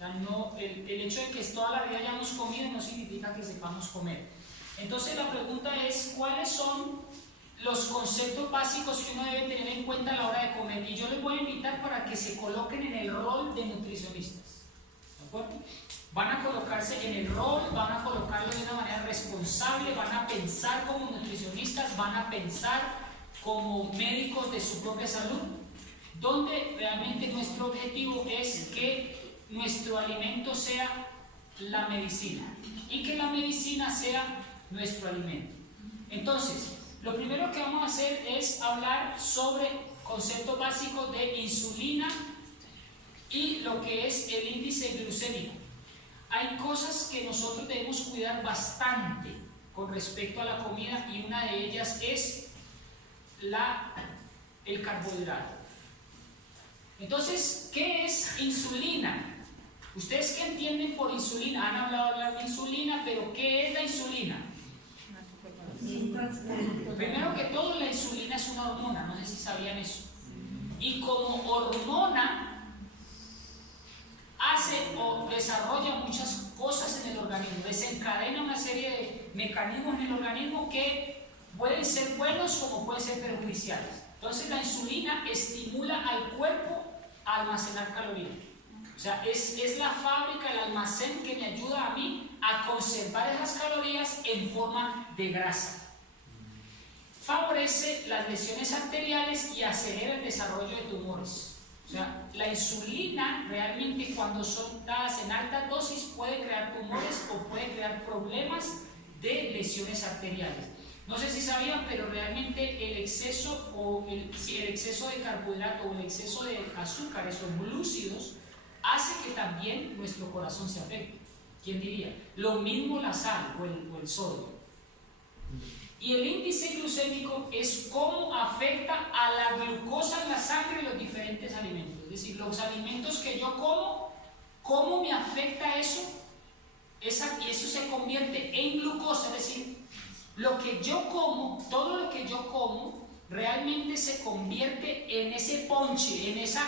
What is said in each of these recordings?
sea, no, el hecho de que toda la vida hayamos comido no significa que sepamos comer. Entonces la pregunta es, ¿cuáles son los conceptos básicos que uno debe tener en cuenta a la hora de comer? Y yo les voy a invitar para que se coloquen en el rol de nutricionistas. ¿De acuerdo? Van a colocarse en el rol, van a colocarlo de una manera responsable, van a pensar como nutricionistas, van a pensar como médicos de su propia salud, donde realmente nuestro objetivo es que nuestro alimento sea la medicina y que la medicina sea nuestro alimento. Entonces, lo primero que vamos a hacer es hablar sobre conceptos básicos de insulina y lo que es el índice glucémico. Hay cosas que nosotros debemos cuidar bastante con respecto a la comida y una de ellas es el carbohidrato. Entonces, ¿qué es insulina? ¿Ustedes qué entienden por insulina? Han hablado de insulina, pero ¿qué es la insulina? Primero que todo, la insulina es una hormona, no sé si sabían eso. Y como hormona hace o desarrolla muchas cosas en el organismo, desencadena una serie de mecanismos en el organismo que pueden ser buenos como pueden ser perjudiciales. Entonces la insulina estimula al cuerpo a almacenar calorías. O sea, es la fábrica, el almacén que me ayuda a mí a conservar esas calorías en forma de grasa. Favorece las lesiones arteriales y acelera el desarrollo de tumores. O sea, la insulina realmente cuando son dadas en alta dosis puede crear tumores o puede crear problemas de lesiones arteriales. No sé si sabían, pero realmente el exceso de carbohidrato o el exceso de azúcares o glúcidos hace que también nuestro corazón se afecte. ¿Quién diría? Lo mismo la sal o el sodio. Y el índice glucémico es cómo afecta a la glucosa en la sangre los diferentes alimentos. Es decir, los alimentos que yo como, cómo me afecta eso, y eso se convierte en glucosa. Es decir, lo que yo como, todo lo que yo como, realmente se convierte en ese ponche, en esa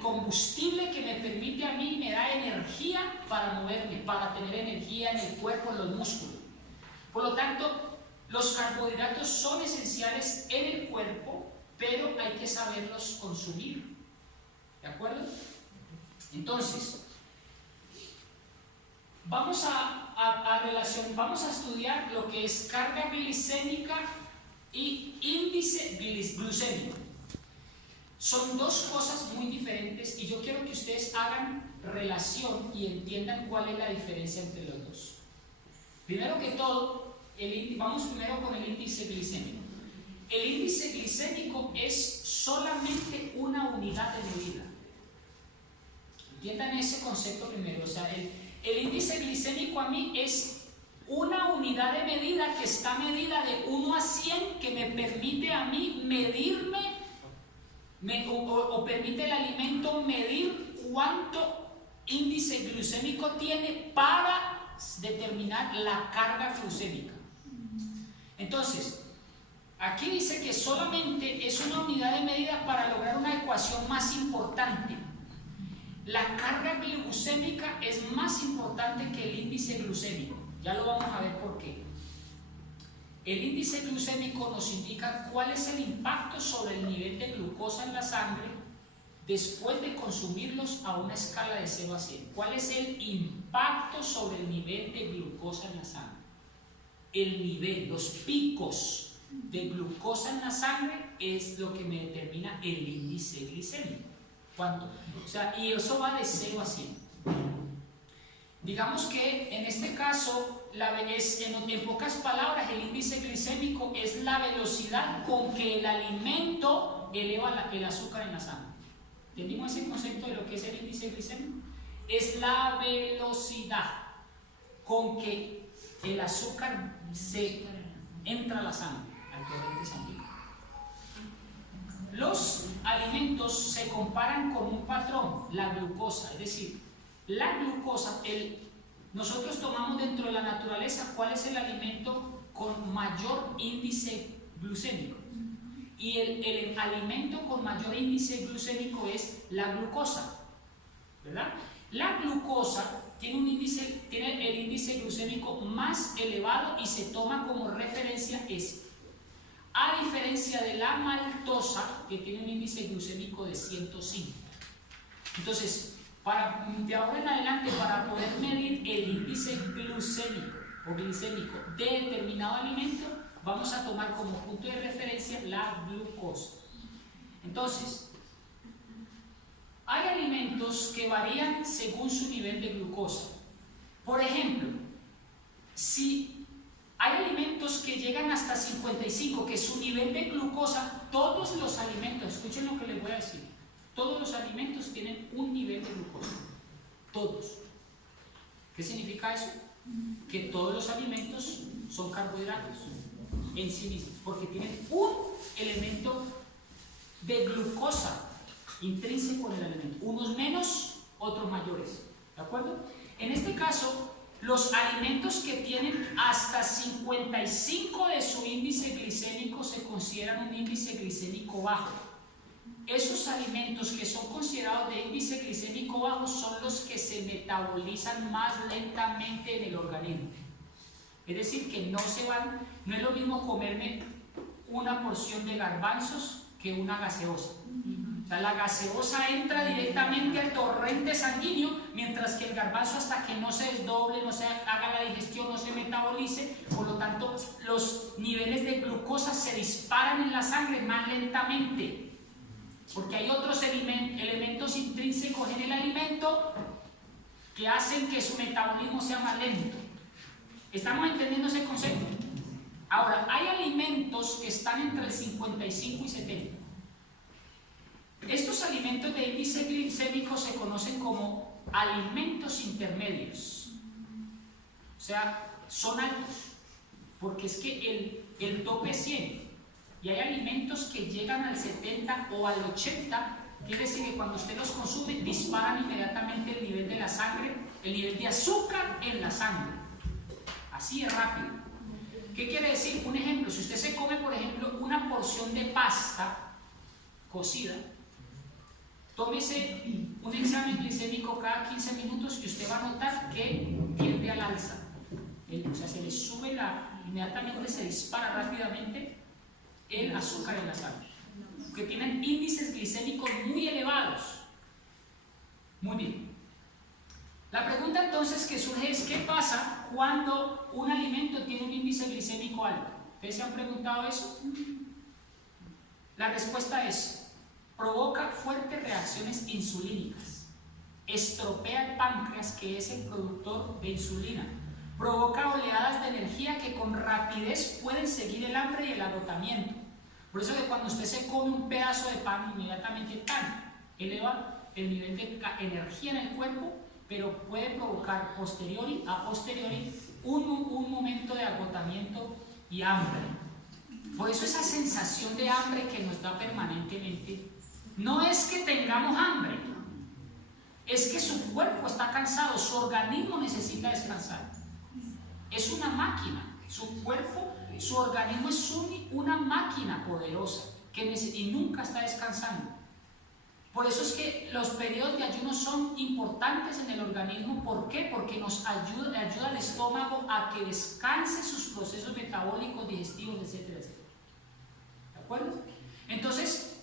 combustible que me permite a mí, me da energía para moverme, para tener energía en el cuerpo, en los músculos. Por lo tanto, los carbohidratos son esenciales en el cuerpo, pero hay que saberlos consumir. ¿De acuerdo? Entonces, vamos a estudiar lo que es carga glicémica y índice glucémico. Son dos cosas muy diferentes y yo quiero que ustedes hagan relación y entiendan cuál es la diferencia entre los dos. Primero que todo, vamos primero con el índice glicémico. El índice glicémico es solamente una unidad de medida. Entiendan ese concepto primero. O sea, el índice glicémico a mí es una unidad de medida que está medida de 1 a 100 que me permite a mí medirme o permite el alimento medir cuánto índice glucémico tiene para determinar la carga glucémica. Entonces, aquí dice que solamente es una unidad de medida para lograr una ecuación más importante. La carga glucémica es más importante que el índice glucémico. Ya lo vamos a ver por qué. El índice glucémico nos indica cuál es el impacto sobre el nivel de glucosa en la sangre después de consumirlos a una escala de 0 a 100. ¿Cuál es el impacto sobre el nivel de glucosa en la sangre? El nivel, los picos de glucosa en la sangre es lo que me determina el índice glicémico. ¿Cuánto? O sea, y eso va de 0 a 100. Digamos que en este caso, en pocas palabras, el índice glicémico es la velocidad con que el alimento eleva el azúcar en la sangre. ¿Entendimos ese concepto de lo que es el índice glicémico? Es la velocidad con que el azúcar entra a la sangre, al torrente sanguíneo. Los alimentos se comparan con un patrón, la glucosa, es decir, la glucosa, nosotros tomamos dentro de la naturaleza cuál es el alimento con mayor índice glucémico. Y el alimento con mayor índice glucémico es la glucosa, ¿verdad? La glucosa tiene el índice glucémico más elevado y se toma como referencia ese. A diferencia de la maltosa, que tiene un índice glucémico de 105. Entonces, de ahora en adelante, para poder medir el índice glucémico o glicémico de determinado alimento, vamos a tomar como punto de referencia la glucosa. Entonces, hay alimentos que varían según su nivel de glucosa. Por ejemplo, si hay alimentos que llegan hasta 55, que su nivel de glucosa, todos los alimentos, escuchen lo que les voy a decir, todos los alimentos tienen un nivel de glucosa, todos. ¿Qué significa eso? Que todos los alimentos son carbohidratos en sí mismos, porque tienen un elemento de glucosa intrínseco en el alimento, unos menos, otros mayores, ¿de acuerdo? En este caso, los alimentos que tienen hasta 55 de su índice glicémico se consideran un índice glicémico bajo. Esos alimentos que son considerados de índice glicémico bajo son los que se metabolizan más lentamente en el organismo. Es decir, que no es lo mismo comerme una porción de garbanzos que una gaseosa. O sea, la gaseosa entra directamente al torrente sanguíneo, mientras que el garbanzo, hasta que no se desdoble, no se haga la digestión, no se metabolice, por lo tanto los niveles de glucosa se disparan en la sangre más lentamente, porque hay otros elementos intrínsecos en el alimento que hacen que su metabolismo sea más lento. ¿Estamos entendiendo ese concepto? Ahora, hay alimentos que están entre el 55 y 70. Estos alimentos de índice glicémico se conocen como alimentos intermedios. O sea, son altos, porque es que el tope es 100. Y hay alimentos que llegan al 70 o al 80, quiere decir que cuando usted los consume, disparan inmediatamente el nivel de la sangre, el nivel de azúcar en la sangre. Así es rápido. ¿Qué quiere decir? Un ejemplo, si usted se come, por ejemplo, una porción de pasta cocida, tómese un examen glicémico cada 15 minutos y usted va a notar que tiende al alza. O sea, se le sube inmediatamente se dispara rápidamente el azúcar en la sangre, que tienen índices glicémicos muy elevados. Muy bien. La pregunta entonces que surge es: ¿qué pasa cuando un alimento tiene un índice glicémico alto? ¿Ustedes se han preguntado eso? La respuesta es: provoca fuertes reacciones insulínicas, estropea el páncreas, que es el productor de insulina, provoca oleadas de energía que con rapidez pueden seguir el hambre y el agotamiento. Por eso que cuando usted se come un pedazo de pan, inmediatamente eleva el nivel de energía en el cuerpo, pero puede provocar a posteriori un momento de agotamiento y hambre. Por eso esa sensación de hambre que nos da permanentemente no es que tengamos hambre, es que su cuerpo está cansado, su organismo necesita descansar. Es una máquina, su cuerpo, su organismo es una máquina poderosa y nunca está descansando. Por eso es que los periodos de ayuno son importantes en el organismo. ¿Por qué? Porque nos ayuda al estómago a que descanse sus procesos metabólicos, digestivos, etcétera, etcétera. ¿De acuerdo? Entonces,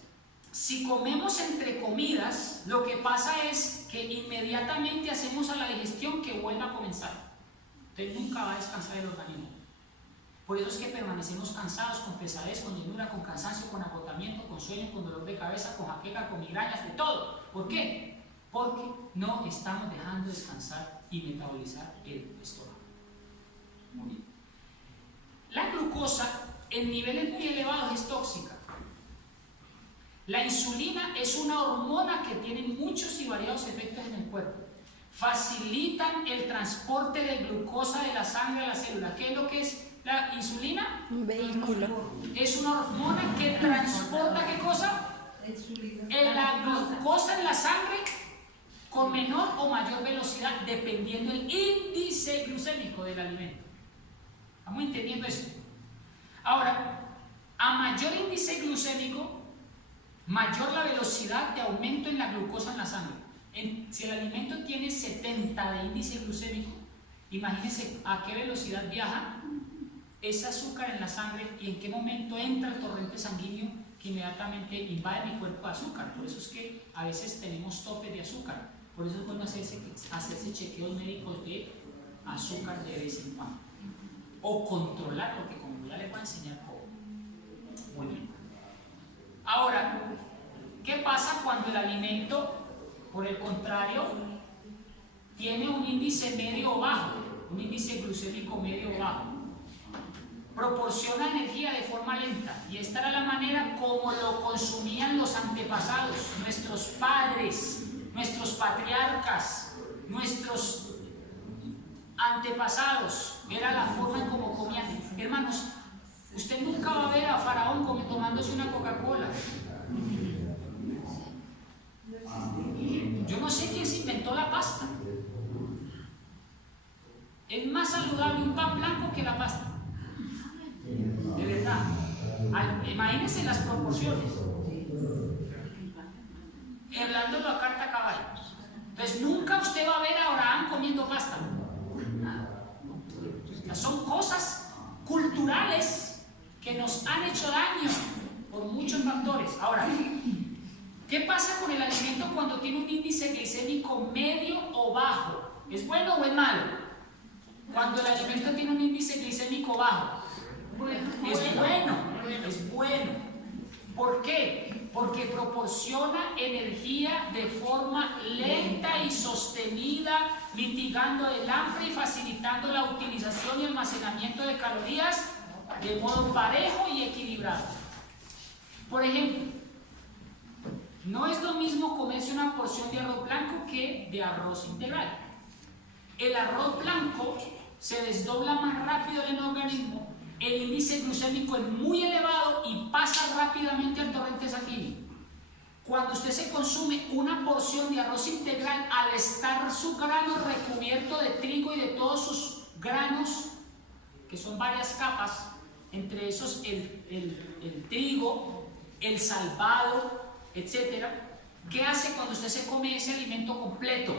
si comemos entre comidas, lo que pasa es que inmediatamente hacemos a la digestión que vuelva a comenzar. Entonces nunca va a descansar el organismo. Por eso es que permanecemos cansados, con pesadez, con llenura, con cansancio, con agotamiento, con sueño, con dolor de cabeza, con jaqueca, con migrañas, de todo. ¿Por qué? Porque no estamos dejando descansar y metabolizar el estómago. Muy bien. La glucosa en niveles muy elevados es tóxica. La insulina es una hormona que tiene muchos y variados efectos en el cuerpo. Facilitan el transporte de glucosa de la sangre a la célula. ¿Qué es lo que es la insulina? Un vehículo. Es una hormona que transporta, ¿qué cosa? La glucosa en la sangre con menor o mayor velocidad, dependiendo del índice glucémico del alimento. ¿Estamos entendiendo esto? Ahora, a mayor índice glucémico, mayor la velocidad de aumento en la glucosa en la sangre. Si el alimento tiene 70 de índice glucémico, imagínense a qué velocidad viaja ese azúcar en la sangre y en qué momento entra el torrente sanguíneo que inmediatamente invade mi cuerpo de azúcar. Por eso es que a veces tenemos tope de azúcar. Por eso es bueno hacerse chequeos médicos de azúcar de vez en cuando. O controlar, porque como ya les voy a enseñar cómo. Muy bien. Ahora, ¿qué pasa cuando el alimento, por el contrario, tiene un índice medio o bajo? Un índice glucémico medio o bajo. Proporciona energía de forma lenta, y esta era la manera como lo consumían los antepasados, nuestros padres, nuestros patriarcas, nuestros antepasados. Era la forma en cómo comían. Hermanos, usted nunca va a ver a Faraón tomándose una Coca-Cola. Yo no sé quién se inventó la pasta. Es más saludable un pan blanco que la pasta. De verdad. Imagínense las proporciones. Erlándolo a carta caballo. Entonces nunca usted va a ver a Abraham comiendo pasta. Son cosas culturales que nos han hecho daño por muchos factores. Ahora, ¿qué pasa con el alimento cuando tiene un índice glicémico medio o bajo? ¿Es bueno o es malo? Cuando el alimento tiene un índice glicémico bajo. Es bueno, es bueno. ¿Por qué? Porque proporciona energía de forma lenta y sostenida, mitigando el hambre y facilitando la utilización y almacenamiento de calorías de modo parejo y equilibrado. Por ejemplo, no es lo mismo comerse una porción de arroz blanco que de arroz integral. El arroz blanco se desdobla más rápido en el organismo, el índice glucémico es muy elevado y pasa rápidamente al torrente sanguíneo. Cuando usted se consume una porción de arroz integral, al estar su grano recubierto de trigo y de todos sus granos, que son varias capas, entre esos el trigo, el salvado, etc. ¿Qué hace cuando usted se come ese alimento completo?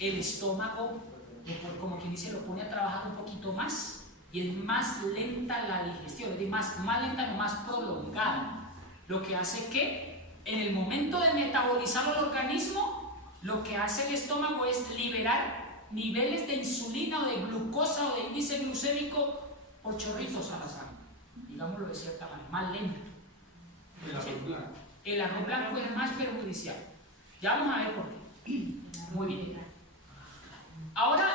El estómago, como quien dice, lo pone a trabajar un poquito más. Y es más lenta la digestión, es decir, más lenta, no más prolongada. Lo que hace que en el momento de metabolizarlo el organismo, lo que hace el estómago es liberar niveles de insulina o de glucosa o de índice glucémico por chorritos a la sangre. Digámoslo de cierta manera, más lento. El arroz blanco es más perjudicial. Ya vamos a ver por qué. Muy bien. Ahora,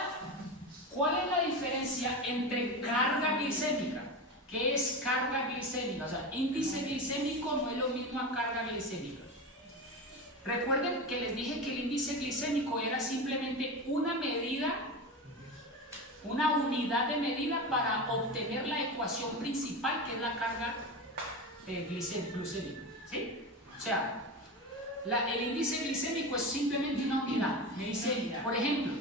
¿cuál es la diferencia entre carga glicémica? ¿Qué es carga glicémica? O sea, índice glicémico no es lo mismo a carga glicémica. Recuerden que les dije que el índice glicémico era simplemente una medida, una unidad de medida para obtener la ecuación principal, que es la carga glicémica. ¿Sí? O sea, el índice glicémico es simplemente una unidad. Me dice, por ejemplo,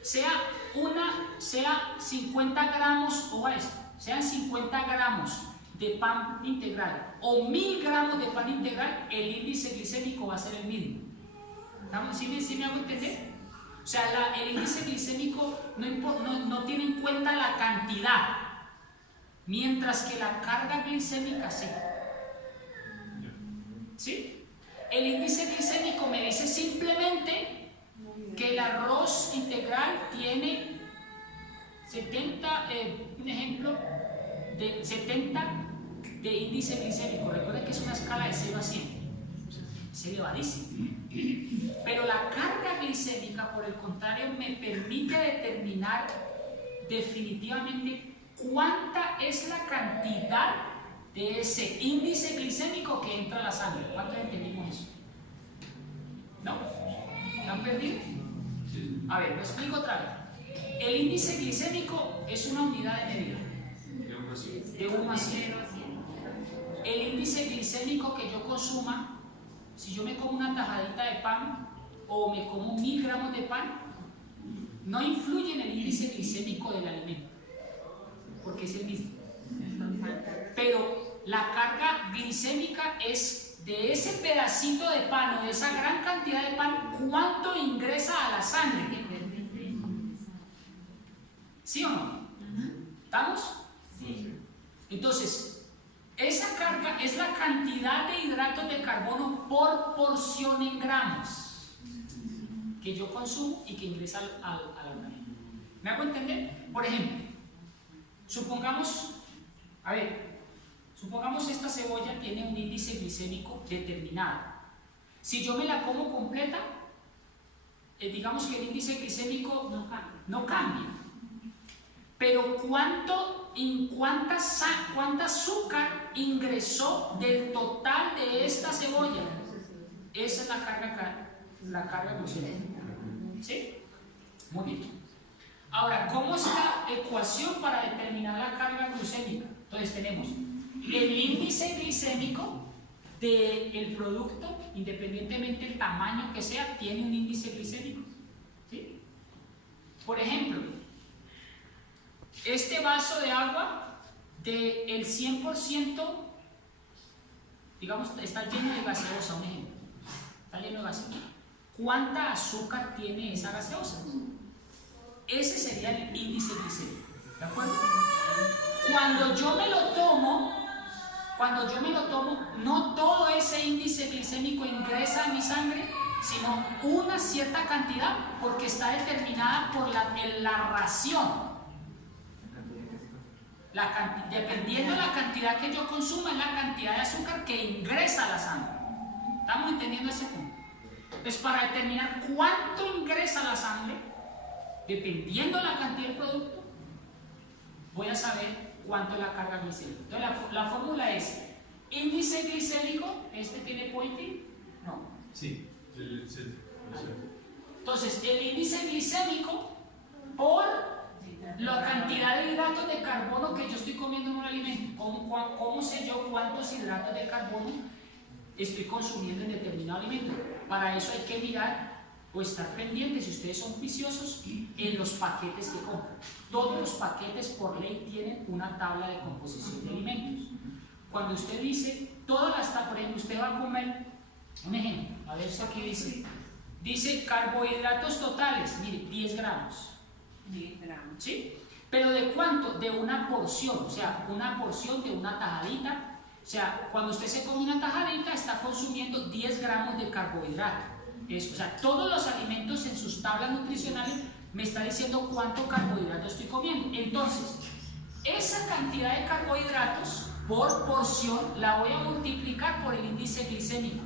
sea 50 gramos, o esto, sean 50 gramos de pan integral o 1000 gramos de pan integral, el índice glicémico va a ser el mismo. ¿Sí me hago entender? O sea, el índice glicémico no tiene en cuenta la cantidad, mientras que la carga glicémica sí. ¿Sí? El índice glicémico me dice simplemente que el arroz integral tiene 70, un ejemplo, de 70 de índice glicémico. Recuerden que es una escala de 0 a 100. Es elevadísimo. Pero la carga glicémica, por el contrario, me permite determinar definitivamente cuánta es la cantidad de ese índice glicémico que entra a la sangre. ¿Cuántos entendimos eso? ¿No? ¿Lo han perdido? A ver, lo explico otra vez. El índice glicémico es una unidad de medida. De 1 a 100. El índice glicémico que yo consuma, si yo me como una tajadita de pan o me como 1000 gramos de pan, no influye en el índice glicémico del alimento, porque es el mismo. Pero la carga glicémica es de ese pedacito de pan o de esa gran cantidad de pan, cuánto ingresa a la sangre. ¿Sí o no? ¿Estamos? Sí. Entonces, esa carga es la cantidad de hidratos de carbono por porción en gramos que yo consumo y que ingresa al organismo. ¿Me hago entender? Por ejemplo, supongamos esta cebolla tiene un índice glicémico determinado. Si yo me la como completa, digamos que el índice glicémico no cambia. Pero ¿cuánto cuánta azúcar ingresó del total de esta cebolla? Esa es la carga glucémica. ¿Sí? Muy bien. Ahora, ¿cómo es la ecuación para determinar la carga glucémica? Entonces tenemos el índice glicémico del producto, independientemente del tamaño que sea, tiene un índice glicémico. ¿Sí? Por ejemplo, este vaso de agua del 100%, digamos, está lleno de gaseosa, un ejemplo. Está lleno de gaseosa. ¿Cuánta azúcar tiene esa gaseosa? Ese sería el índice glicémico. ¿De acuerdo? Cuando yo me lo tomo, no todo ese índice glicémico ingresa a mi sangre, sino una cierta cantidad, porque está determinada por la ración. Dependiendo de la cantidad que yo consuma, es la cantidad de azúcar que ingresa a la sangre. ¿Estamos entendiendo ese punto? Entonces, para determinar cuánto ingresa a la sangre, dependiendo de la cantidad del producto, voy a saber cuánto es la carga glicémica. Entonces, la fórmula es índice glicémico. ¿Este tiene pointing? No. Sí. Entonces, el índice glicémico por la cantidad de hidratos de carbono que yo estoy comiendo en un alimento. ¿Cómo sé yo cuántos hidratos de carbono estoy consumiendo en determinado alimento? Para eso hay que mirar o estar pendientes, si ustedes son viciosos, en los paquetes que compran. Todos los paquetes por ley tienen una tabla de composición de alimentos. Cuando usted dice, por ejemplo, usted va a comer, un ejemplo, a ver si aquí dice carbohidratos totales, mire, 10 gramos. 10 gramos. ¿Sí? ¿Pero de cuánto? De una porción, o sea, una porción de una tajadita. O sea, cuando usted se come una tajadita, está consumiendo 10 gramos de carbohidrato. Eso, o sea, todos los alimentos en sus tablas nutricionales me está diciendo cuánto carbohidrato estoy comiendo. Entonces, esa cantidad de carbohidratos por porción la voy a multiplicar por el índice glicémico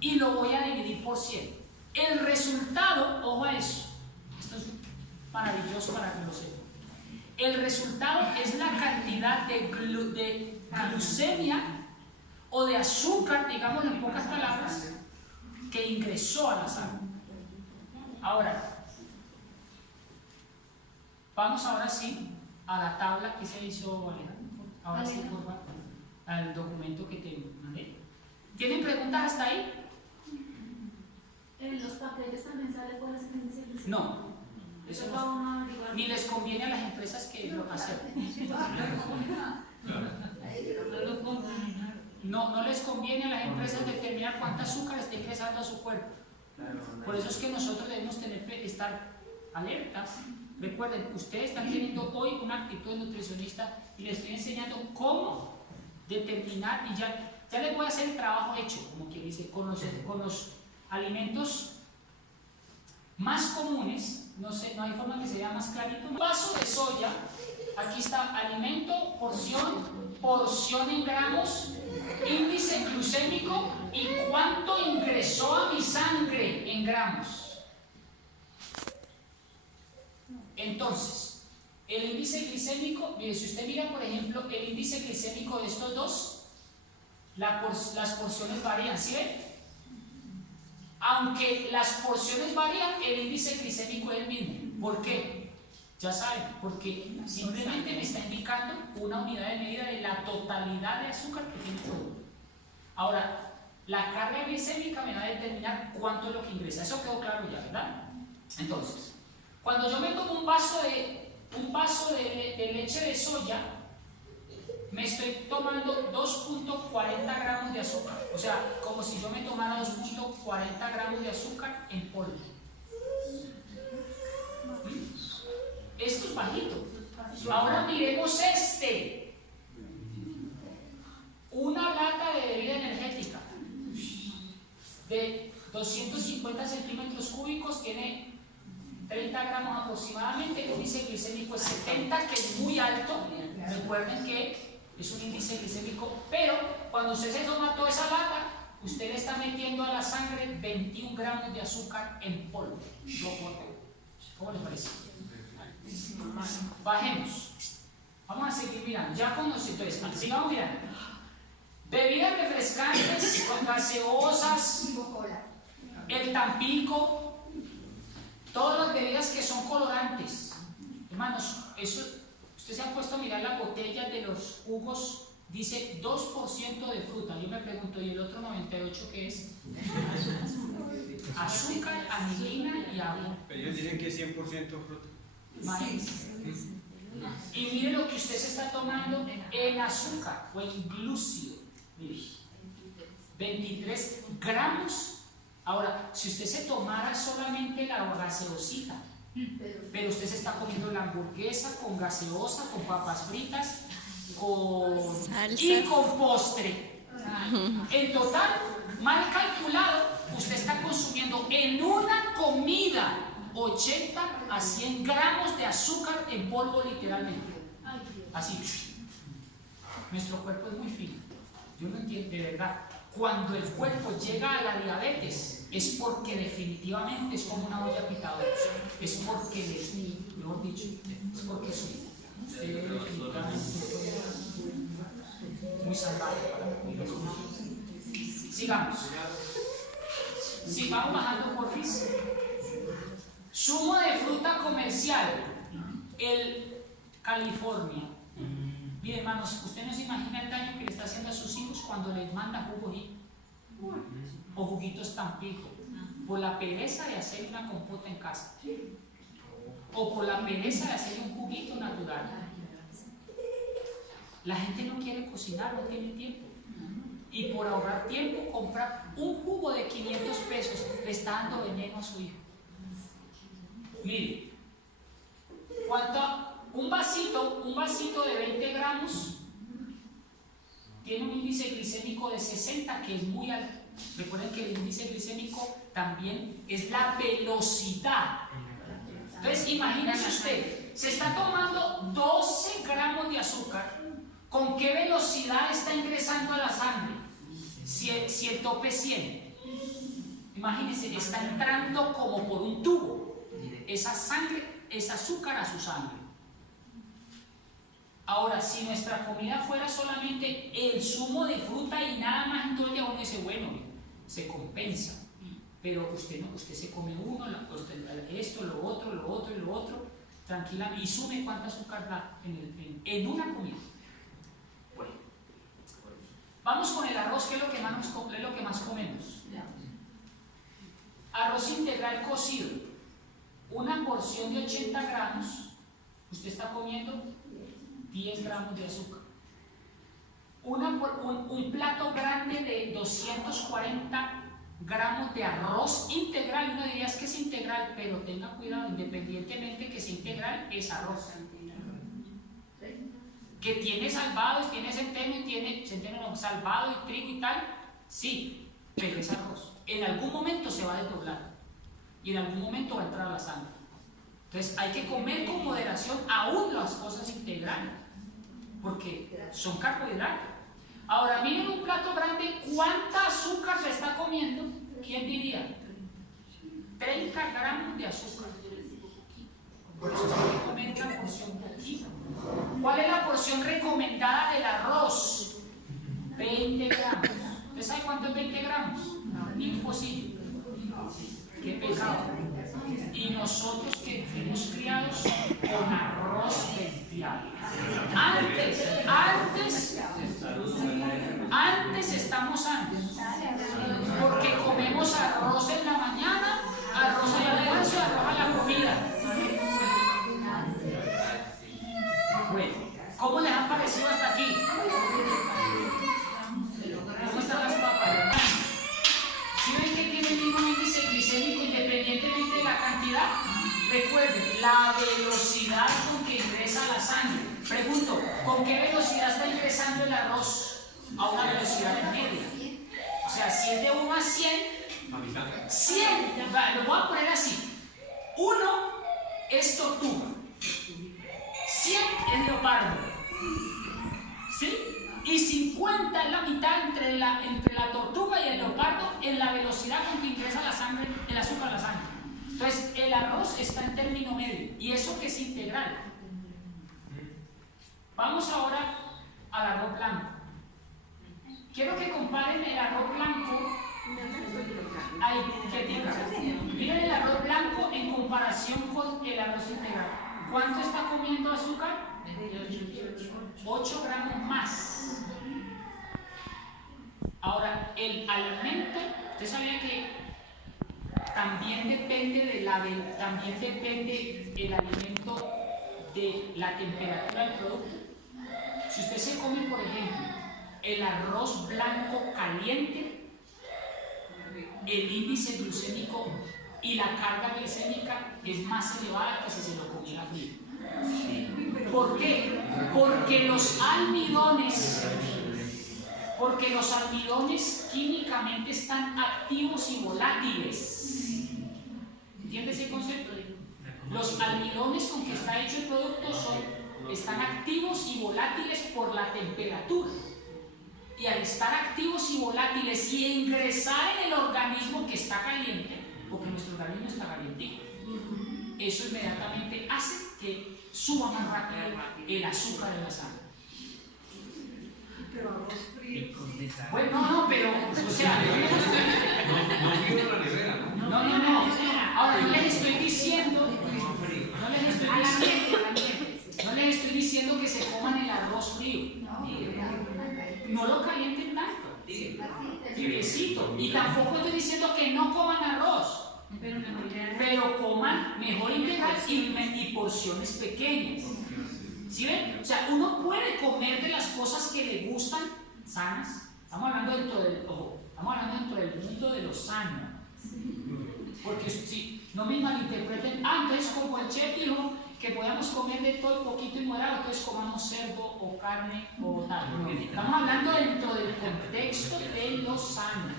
y lo voy a dividir por 100. El resultado, ojo a eso, esto es maravilloso para que lo sepan. El resultado es la cantidad de glucemia o de azúcar, digámoslo en pocas palabras, que ingresó a la sangre. Ahora, vamos ahora sí a la tabla que se hizo Alejandro. Ahora sí, por favor, al documento que te mandé. ¿Tienen preguntas hasta ahí? ¿En los papeles también sale cuál es el índice glicémico? No. Eso no, ni les conviene a las empresas que lo hacen. No les conviene a las empresas determinar cuánta azúcar está ingresando a su cuerpo. Por eso es que nosotros debemos estar alertas. Recuerden, ustedes están teniendo hoy una actitud de nutricionista y les estoy enseñando cómo determinar, y ya les voy a hacer el trabajo hecho, como quien dice, con los alimentos más comunes. No sé, no hay forma que se vea más clarito. Un vaso de soya, aquí está alimento, porción en gramos, índice glucémico y cuánto ingresó a mi sangre en gramos. Entonces, el índice glicémico, mire, si usted mira por ejemplo el índice glicémico de estos dos, las porciones varían, ¿sí ven? Aunque las porciones varían, el índice glicémico es el mismo. ¿Por qué? Ya saben, porque simplemente me está indicando una unidad de medida de la totalidad de azúcar que tiene el producto. Ahora, la carga glicémica me va a determinar cuánto es lo que ingresa. Eso quedó claro ya, ¿verdad? Entonces, cuando yo me tomo un vaso de leche de soya, me estoy tomando 2.40 gramos de azúcar. O sea, como si yo me tomara 2.40 gramos de azúcar en polvo. Esto es bajito. Ahora miremos este. Una lata de bebida energética de 250 centímetros cúbicos tiene 30 gramos aproximadamente. El índice glicémico es 70, que es muy alto. Recuerden que es un índice glicémico, pero cuando usted se toma toda esa lata, usted le está metiendo a la sangre 21 gramos de azúcar en polvo. ¿Cómo les parece? Bajemos. Vamos a seguir mirando. Ya con nosotros, sigamos mirando. Bebidas refrescantes con gaseosas, el Tampico, todas las bebidas que son colorantes. Hermanos, eso, usted se ha puesto a mirar la botella de los jugos, dice 2% de fruta. Yo me pregunto, ¿y el otro 98% qué es? Azúcar, anilina y agua. Ellos dicen que es 100% fruta. Y mire lo que usted se está tomando en azúcar o en glúcido. Mire, 23 gramos. Ahora, si usted se tomara solamente la gaseosita, pero usted se está comiendo la hamburguesa con gaseosa, con papas fritas, y con postre. En total, mal calculado, usted está consumiendo en una comida 80 a 100 gramos de azúcar en polvo, literalmente. Así. Nuestro cuerpo es muy fino. Yo no entiendo, de verdad. Cuando el cuerpo llega a la diabetes, es porque definitivamente es como una olla pitadora. Es porque, mejor dicho, es porque usted definitivamente es muy salvaje para comer. Sigamos. Sigamos bajando por fin. Zumo de fruta comercial, el California. Mire, hermanos, usted no se imagina el daño que le está haciendo a sus hijos cuando les manda jugos o juguitos Tampico, por la pereza de hacer una compota en casa, o por la pereza de hacer un juguito natural. La gente no quiere cocinar, no tiene tiempo. Y por ahorrar tiempo, compra un jugo de 500 pesos, le está dando veneno a su hijo. Mire, un vasito de 20 gramos tiene un índice glicémico de 60, que es muy alto. Recuerden que el índice glicémico también es la velocidad. Entonces, imagínese usted, se está tomando 12 gramos de azúcar. ¿Con qué velocidad está ingresando a la sangre? Si el tope es 100. Imagínense, está entrando como por un tubo esa sangre, ese azúcar a su sangre. Ahora, si nuestra comida fuera solamente el zumo de fruta y nada más, entonces ya uno dice, bueno, se compensa. Pero usted no, usted se come uno, esto, lo otro y lo otro, tranquilamente, y sume cuánta azúcar da en una comida. Bueno, vamos con el arroz, que es lo que más comemos. Arroz integral cocido, una porción de 80 gramos, usted está comiendo 10 gramos de azúcar. Un plato grande de 240 gramos de arroz integral. Uno diría que es integral, pero tenga cuidado, independientemente que sea integral, es arroz. Que tiene salvados, tiene centeno salvado y trigo y tal, sí, pero es arroz. En algún momento se va a desdoblar y en algún momento va a entrar a la sangre. Entonces hay que comer con moderación aún las cosas integrales, porque son carbohidratos. Ahora miren un plato grande, ¿cuánta azúcar se está comiendo? ¿Quién diría? 30 gramos de azúcar. Por eso hay que comer una porción poquita. ¿Cuál es la porción recomendada del arroz? 20 gramos. ¿Usted sabe cuánto es 20 gramos? Imposible. Qué pecado. Y nosotros que fuimos criados con arroz venteado. Antes estamos antes. Porque comemos arroz en la mañana, arroz al almuerzo y arroz a la comida. Bueno, ¿cómo les ha parecido hasta aquí? Recuerden, la velocidad con que ingresa la sangre. Pregunto, ¿con qué velocidad está ingresando el arroz? A una velocidad media. O sea, si es de 1 a 100, 100, lo voy a poner así. 1 es tortuga, 100 es leopardo, ¿sí? Y 50 es la mitad entre la tortuga y el leopardo en la velocidad con que ingresa la sangre, el azúcar a la sangre. Entonces, el arroz está en término medio, y eso que es integral. Vamos ahora al arroz blanco. Quiero que comparen el arroz blanco. Ay, miren el arroz blanco en comparación con el arroz integral. ¿Cuánto está comiendo azúcar? 8 gramos más. Ahora, el alimento, ¿usted sabía que también depende el alimento de la temperatura del producto? Si usted se come, por ejemplo, el arroz blanco caliente, el índice glucémico y la carga glicémica es más elevada que si se lo comiera frío. ¿Por qué? Porque los almidones químicamente están activos y volátiles. ¿Entiendes el concepto? Los almidones con que está hecho el producto están activos y volátiles por la temperatura. Y al estar activos y volátiles y ingresar en el organismo que está caliente, porque nuestro organismo está caliente, eso inmediatamente hace que suba más rápido el azúcar en la sangre. Pero arroz frío. Bueno, no, pero, o sea, no. Ahora, no les estoy diciendo que se coman el arroz frío. No lo calienten tanto, tibiecito. Y tampoco estoy diciendo que no coman arroz, pero coman mejor integral y porciones pequeñas. ¿Sí ven? O sea, uno puede comer de las cosas que le gustan sanas. Estamos hablando dentro del mundo de lo sano. Porque si no me malinterpreten, entonces como el chef dijo que podamos comer de todo poquito y moderado, entonces comamos cerdo o carne o tal. No, estamos hablando dentro del contexto de lo sano.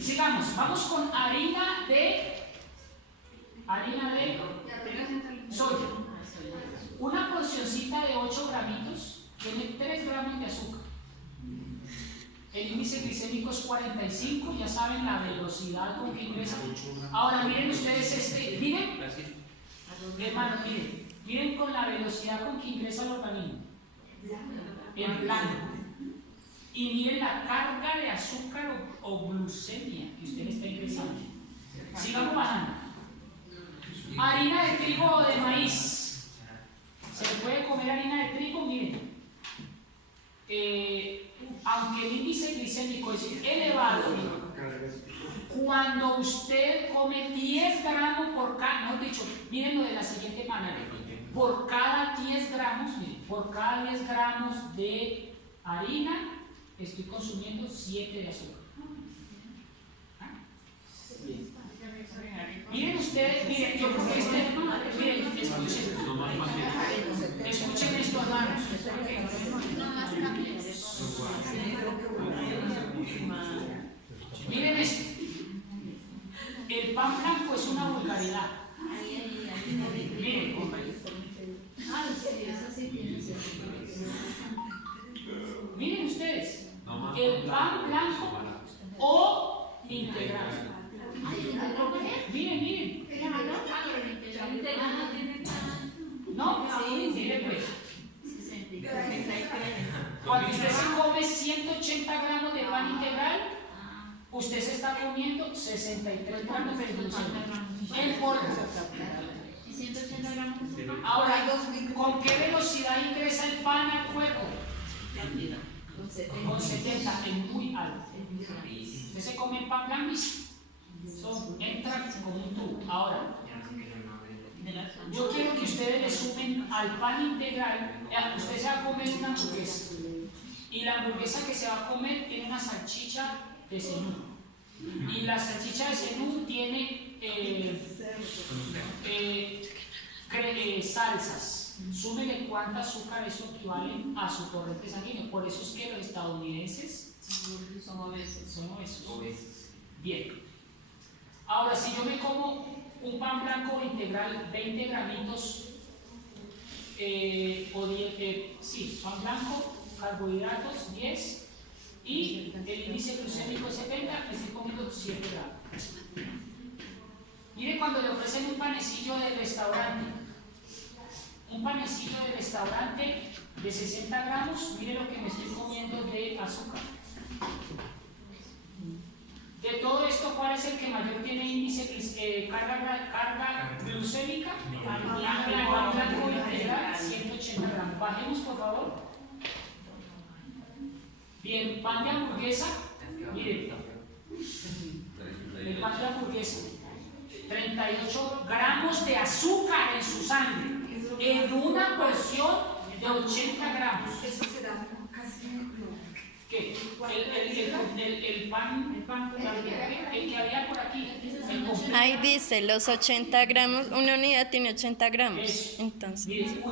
Sigamos, vamos con harina de soya. Una porcioncita de 8 gramitos tiene 3 gramos de azúcar. El índice glicémico es 45, ya saben la velocidad con que ingresa. Ahora miren ustedes miren, hermanos, miren con la velocidad con que ingresa el organismo, en blanco. Y miren la carga de azúcar o glucemia que usted está ingresando. Sigamos bajando. Harina de trigo o de maíz. ¿Se puede comer harina de trigo? Miren. Aunque el índice glicémico es elevado, cuando usted come 10 gramos por cada, no dicho, mírenlo de la siguiente manera, por cada 10 gramos, miren, por cada 10 gramos de harina, estoy consumiendo 7 de azúcar. Miren ustedes, miren, yo creo que miren, escuchen esto, hermanos. Miren esto. El pan blanco es una vulgaridad. Miren, miren ustedes. El pan blanco o integral. Miren. No, miren pues. Cuando usted se come 180 gramos de pan integral, usted se está comiendo 63 gramos de glucemia en polvo. ¿Y 180 gramos de azúcar? Ahora, ¿con qué velocidad ingresa el pan al cuerpo? Con 70, es muy alto. Usted se come el pan blanco y entra como un tubo. Ahora, yo quiero que ustedes le sumen al pan integral. Usted se va a comer una hamburguesa y la hamburguesa que se va a comer tiene una salchicha de cenú y la salchicha de cenú tiene salsas, súmele cuánta azúcar eso equivale a su torrente sanguíneo. Por eso es que los estadounidenses son obesos. Bien. Ahora, si yo me como un pan blanco integral, 20 gramitos, pan blanco, carbohidratos 10 y el índice glucémico es 70, me estoy comiendo 7 gramos. Mire cuando le ofrecen un panecillo de restaurante, de 60 gramos, mire lo que me estoy comiendo de azúcar. De todo esto, ¿cuál es el que mayor tiene índice carga glucémica? Pan blanco integral, 180 gramos. Bajemos, por favor. Bien, pan de hamburguesa. Miren, el pan de hamburguesa. 38 gramos de azúcar en su sangre. En una porción de 80 gramos. Eso será casi ¿Qué? El pan, el que había por aquí. Ahí dice, los 80 gramos, una unidad tiene 80 gramos. Eso. Entonces, Miren,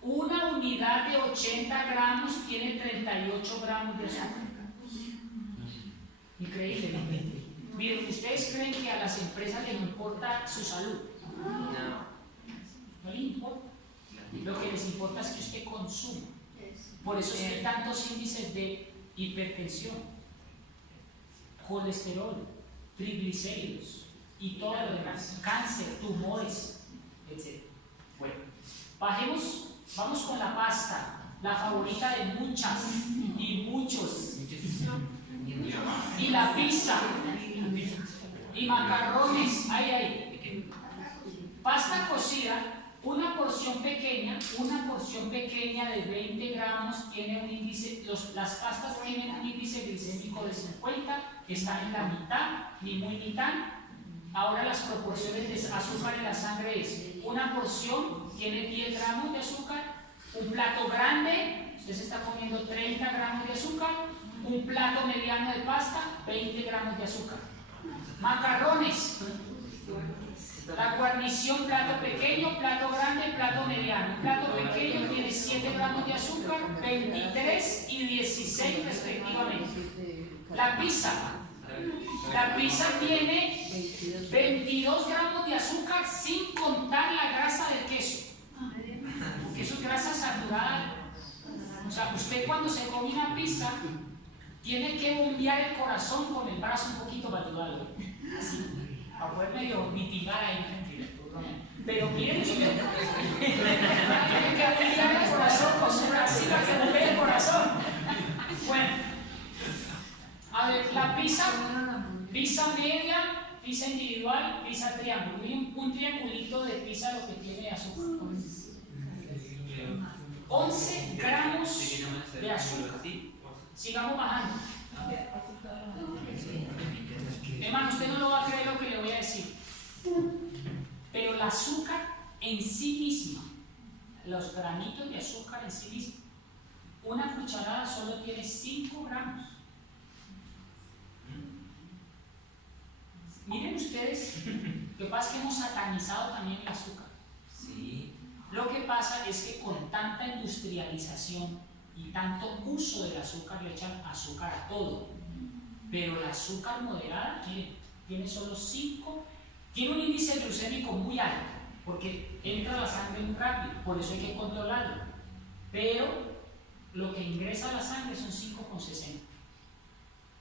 una unidad de 80 gramos tiene 38 gramos de azúcar. Increíble. Miren, ¿ustedes creen que a las empresas les importa su salud? No les importa. Lo que les importa es que usted consuma. Por eso es que hay tantos índices de hipertensión, colesterol, triglicéridos y todo lo demás, cáncer, tumores, etc. Bueno, vamos con la pasta, la favorita de muchas y muchos, y la pizza, y macarrones, pasta cocida. Una porción pequeña de 20 gramos tiene un índice, las pastas tienen un índice glicémico de 50, están en la mitad, ni muy mitad. Ahora las proporciones de azúcar en la sangre es, una porción tiene 10 gramos de azúcar, un plato grande, usted se está comiendo 30 gramos de azúcar, un plato mediano de pasta, 20 gramos de azúcar. Macarrones. La guarnición, plato pequeño, plato grande, plato mediano. Plato pequeño tiene 7 gramos de azúcar, 23 y 16 respectivamente. La pizza tiene 22 gramos de azúcar sin contar la grasa del queso. Porque eso es grasa saturada. O sea, usted cuando se come una pizza tiene que bombear el corazón con el brazo un poquito para ayudarlo. Así. Para poder medio mitigar ahí, pero miren usted, tiene que bombear el corazón con su brazo para que bombee el corazón. Bueno, a ver, la pizza media, pizza individual, pizza triángulo. Y un triangulito de pizza lo que tiene azúcar. 11 gramos de azúcar. Sigamos bajando. Hermano, usted no lo va a creer lo que le voy a decir. Pero el azúcar en sí misma, los granitos de azúcar en sí misma, una cucharada solo tiene 5 gramos. Miren ustedes, lo que pasa es que hemos satanizado también el azúcar. Sí. Lo que pasa es que con tanta industrialización y tanto uso del azúcar le echan azúcar a todo. Pero la azúcar moderada, miren, tiene solo 5, tiene un índice glucémico muy alto, porque entra a la sangre muy rápido, por eso hay que controlarlo. Pero lo que ingresa a la sangre son 5,60.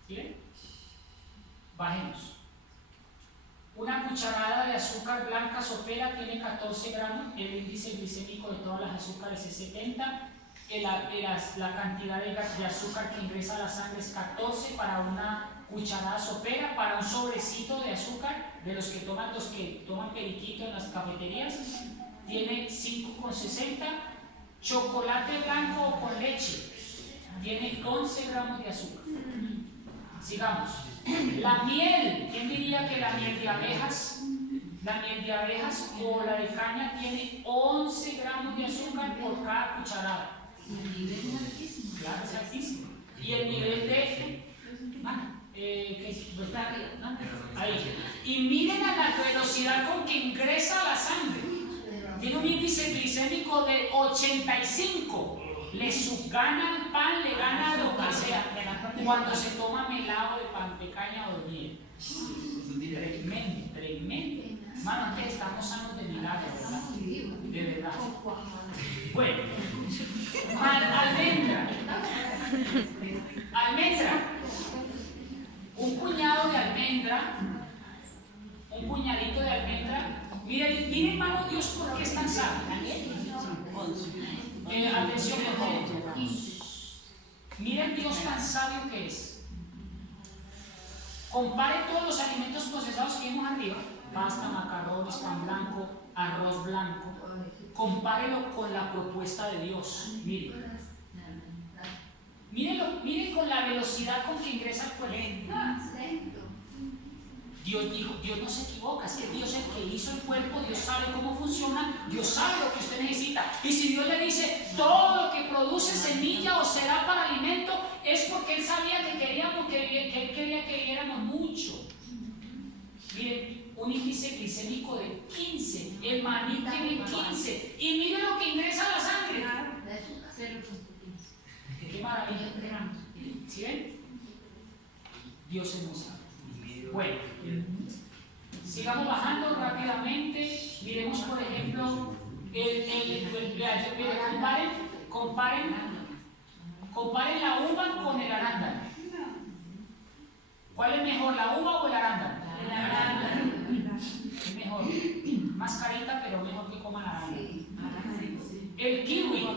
¿Sí ven? Bajemos. Una cucharada de azúcar blanca sopera tiene 14 gramos, el índice glicémico de todas las azúcares es 70. La cantidad de azúcar que ingresa a la sangre es 14 para una cucharada sopera. Para un sobrecito de azúcar, de los que toman periquito en las cafeterías, tiene 5,60. Chocolate blanco o con leche tiene 11 gramos de azúcar. Sigamos. La miel, ¿quién diría que la miel de abejas o la de caña tiene 11 gramos de azúcar por cada cucharada? El nivel es altísimo. Claro, es altísimo. Y el nivel de pues, ahí. Y miren a la velocidad con que ingresa la sangre. Tiene un índice glicémico de 85. Le subgana el pan, le gana lo que sea. Cuando se toma melado de pan de caña o de miel. Tremendo, tremendo. Mano, antes estamos sanos de milagro, ¿verdad? De verdad. Bueno, almendra. Almendra. Un puñado de almendra. Un puñadito de almendra. Miren, hermano Dios, ¿por qué es tan sabio? Atención, por favor. Miren Dios tan sabio que es. Compare todos los alimentos procesados que vimos arriba: pasta, macarrones, pan blanco, arroz blanco. Compárelo con la propuesta de Dios. Miren. Miren con la velocidad con que ingresa el cuerpo. Dios dijo, Dios no se equivoca, es que Dios es el que hizo el cuerpo, Dios sabe cómo funciona, Dios sabe lo que usted necesita. Y si Dios le dice, todo lo que produce semilla o será para alimento, es porque Él sabía que Él quería que viviéramos mucho. Miren, un índice glicémico de 15, el maní tiene 15, y miren lo que ingresa a la sangre. Qué maravilla. ¿Sí ven? Dios es muy sabio. Bueno, sigamos bajando rápidamente. Miremos, por ejemplo, comparen la uva con el arándano. ¿Cuál es mejor, la uva o el arándano? El arándano. Es mejor, más carita, pero mejor que coman arándano. El kiwi,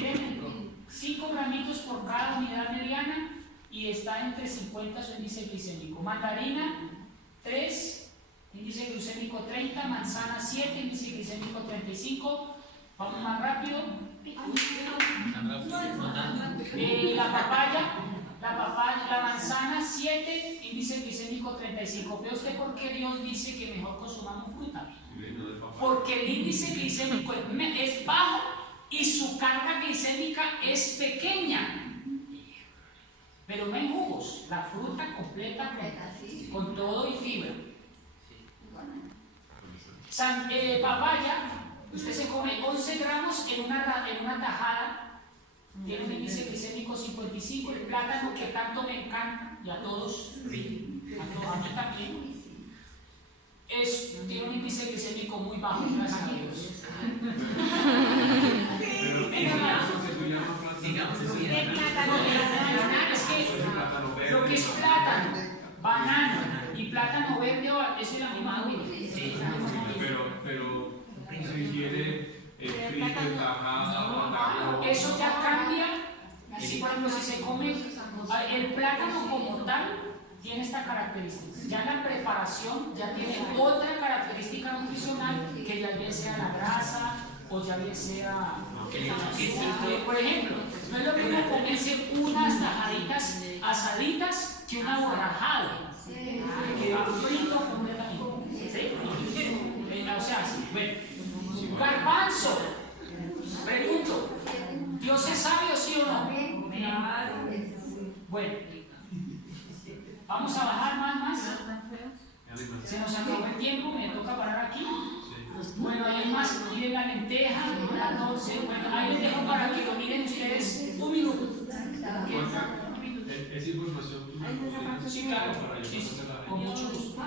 miren, 5 gramitos por cada unidad mediana. Y está entre 50 su índice glicémico. Mandarina, 3, índice glicémico 30. Manzana, 7, índice glicémico 35. Vamos más rápido. La manzana, 7, índice glicémico 35. ¿Ve usted por qué Dios dice que mejor consumamos fruta? Porque el índice glicémico es bajo y su carga glicémica es pequeña. Pero no hay jugos, la fruta completa con todo y fibra. Papaya, usted se come 11 gramos en una tajada, tiene un índice glicémico 55. El plátano, que tanto me encanta, y a todos, a mí también, tiene un índice glicémico muy bajo, gracias a Dios. Lo que es plátano, banano y plátano verde, eso es la misma agua. Pero si quiere frito, tajado, eso ya cambia. Así, por ejemplo, si se come el plátano como tal, tiene esta característica. Ya la preparación ya tiene otra característica nutricional, que ya bien sea la grasa o ya bien sea, por ejemplo, no es lo mismo comerse unas tajaditas asaditas que una borrajada que va frito completamente. ¿Sí? O sea, sí. Bueno, garbanzo. Pregunto, ¿Dios es sabio, sí o no? Bueno, vamos a bajar más. Se nos acabó el tiempo, me toca parar aquí. Bueno, hay más, miren la lenteja, entonces, bueno, ahí les dejo para que lo miren ustedes un minuto. es información. Sí, claro, sí, con mucho gusto.